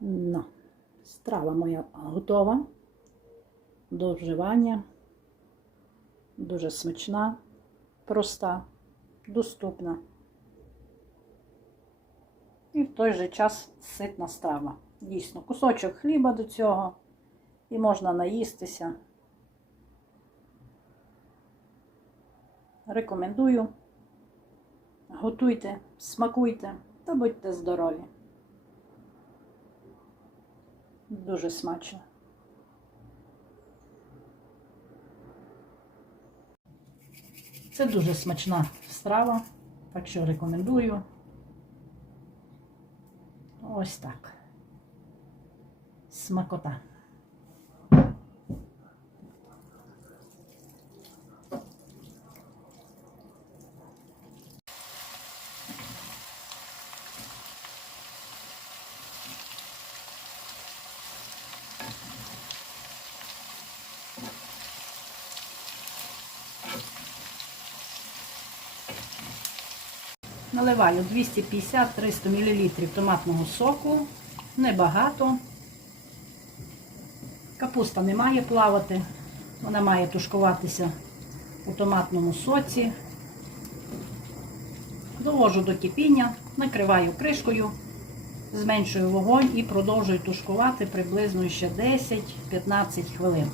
Ну, страва моя готова до вживання. Дуже смачна, проста, доступна. І в той же час ситна страва. Дійсно, кусочок хліба до цього і можна наїстися. Рекомендую. Готуйте, смакуйте та будьте здорові. Дуже смачно. Це дуже смачна страва, так що рекомендую. Ось так. Смакота. Наливаю 250-300 мл томатного соку. Небагато. Капуста не має плавати. Вона має тушкуватися у томатному соці. Довожу до кипіння, накриваю кришкою, зменшую вогонь і продовжую тушкувати приблизно ще 10-15 хвилин.